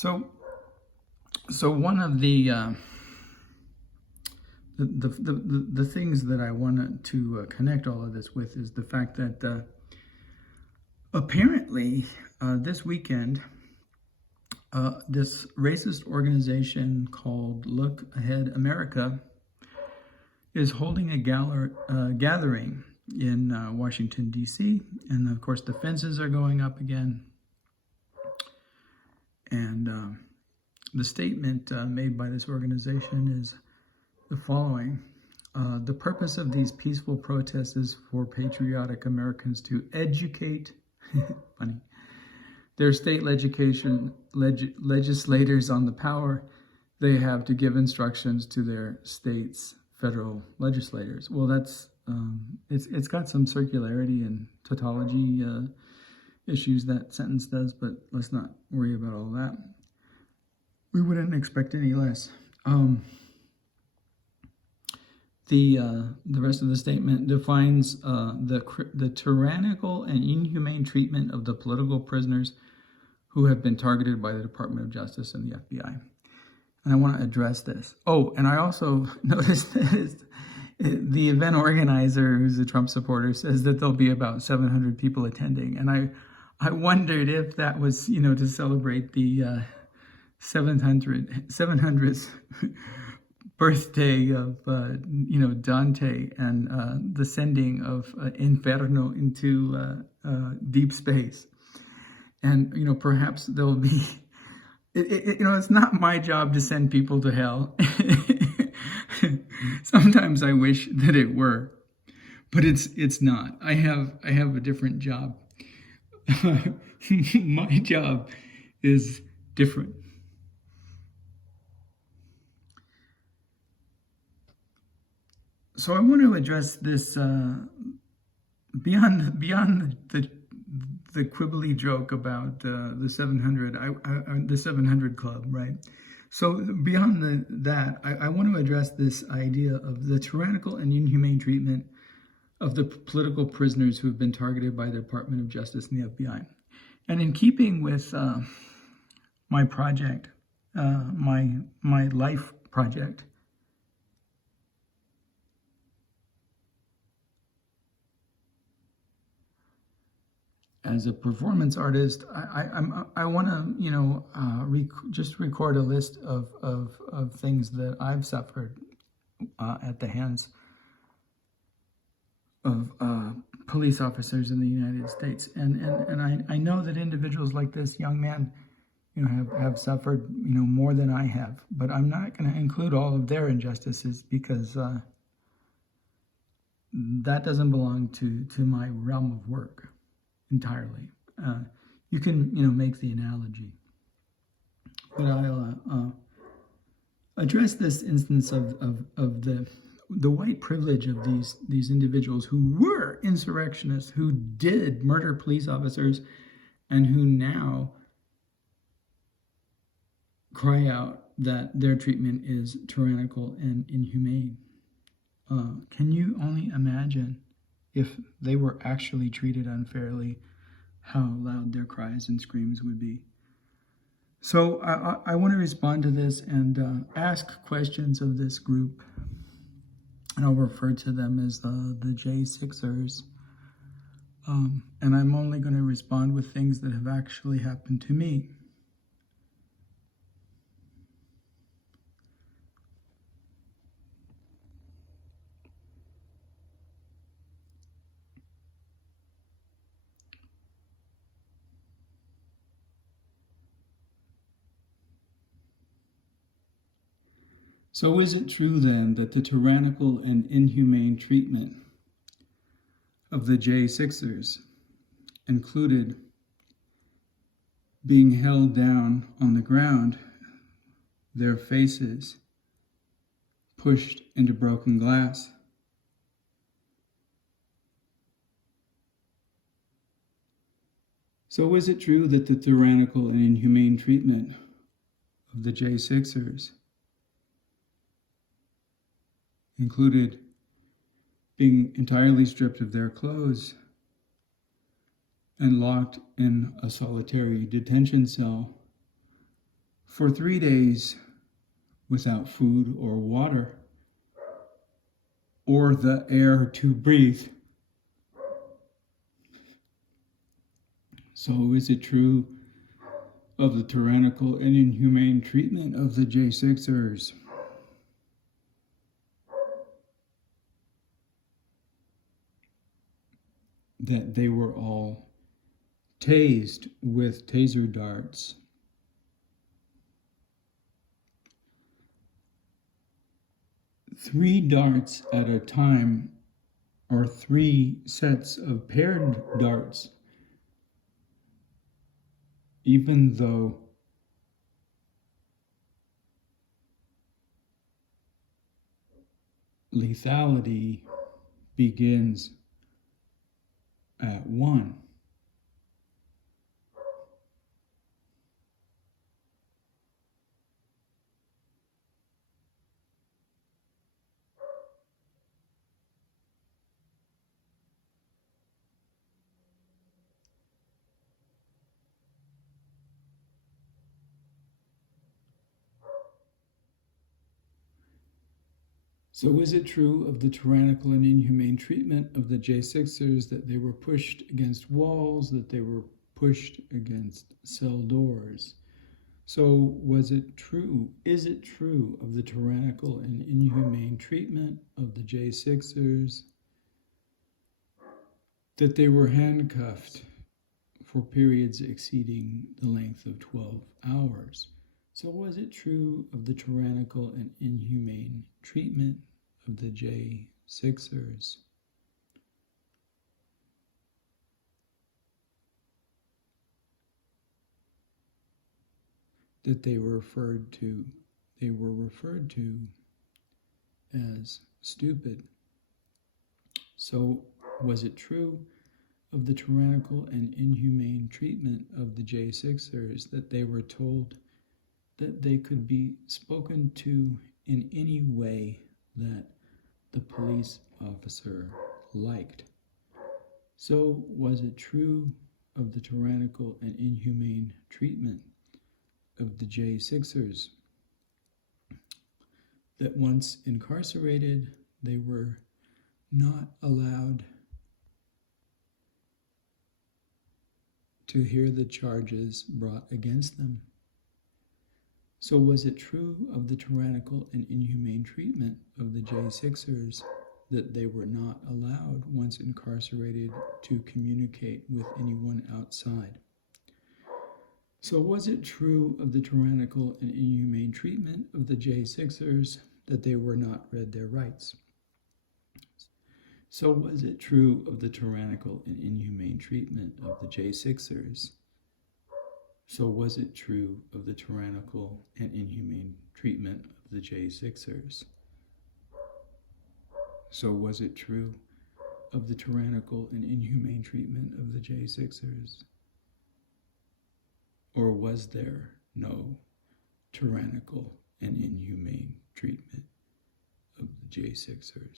So one of the things that I wanted to connect all of this with is the fact that apparently this weekend, this racist organization called Look Ahead America is holding a gathering in Washington, D.C. And of course, the fences are going up again. And the statement made by this organization is the following. The purpose of these peaceful protests is for patriotic Americans to educate, funny, their state legislators on the power they have to give instructions to their state's federal legislators. Well, that's it's got some circularity and tautology issues, that sentence does, but let's not worry about all that. We wouldn't expect any less. The rest of the statement defines the tyrannical and inhumane treatment of the political prisoners who have been targeted by the Department of Justice and the FBI. And I want to address this. Oh, and I also noticed that the event organizer, who's a Trump supporter, says that there'll be about 700 people attending. And I wondered if that was, to celebrate the 700th birthday of, Dante and the sending of Inferno into deep space. And, perhaps there'll be, it's not my job to send people to hell. Sometimes I wish that it were, but it's not. I have a different job. My job is different. So I want to address this beyond the quibbly joke about the 700, the 700 Club, right? So beyond that, I want to address this idea of the tyrannical and inhumane treatment of the political prisoners who have been targeted by the Department of Justice and the FBI. And in keeping with my project, my life project, as a performance artist, I want to just record a list of things that I've suffered at the hands of police officers in the United States, and I know that individuals like this young man, have suffered more than I have, but I'm not going to include all of their injustices because that doesn't belong to my realm of work entirely. You can make the analogy, but I'll address this instance of the white privilege of these individuals who were insurrectionists, who did murder police officers, and who now cry out that their treatment is tyrannical and inhumane. Can you only imagine if they were actually treated unfairly, how loud their cries and screams would be? So I want to respond to this and ask questions of this group. And I'll refer to them as the J6ers. And I'm only going to respond with things that have actually happened to me. So is it true then that the tyrannical and inhumane treatment of the J6ers included being held down on the ground, their faces pushed into broken glass? So is it true that the tyrannical and inhumane treatment of the J6ers included being entirely stripped of their clothes and locked in a solitary detention cell for 3 days without food or water or the air to breathe. So is it true of the tyrannical and inhumane treatment of the J6ers? That they were all tased with taser darts. Three darts at a time, or 3 sets of paired darts, even though lethality begins at 1. So is it true of the tyrannical and inhumane treatment of the J6ers that they were pushed against walls, that they were pushed against cell doors? So was it true, is it true of the tyrannical and inhumane treatment of the J6ers that they were handcuffed for periods exceeding the length of 12 hours? So was it true of the tyrannical and inhumane treatment of the J6ers that they were referred to as stupid? So was it true of the tyrannical and inhumane treatment of the J6ers that they were told that they could be spoken to in any way that the police officer liked? So was it true of the tyrannical and inhumane treatment of the J6ers that once incarcerated, they were not allowed to hear the charges brought against them? So was it true of the tyrannical and inhumane treatment of the J6ers that they were not allowed, once incarcerated, to communicate with anyone outside? So was it true of the tyrannical and inhumane treatment of the J6ers that they were not read their rights? So was it true of the tyrannical and inhumane treatment of the J6ers? So was it true of the tyrannical and inhumane treatment of the J6ers? So was it true of the tyrannical and inhumane treatment of the J6ers? Or was there no tyrannical and inhumane treatment of the J6ers?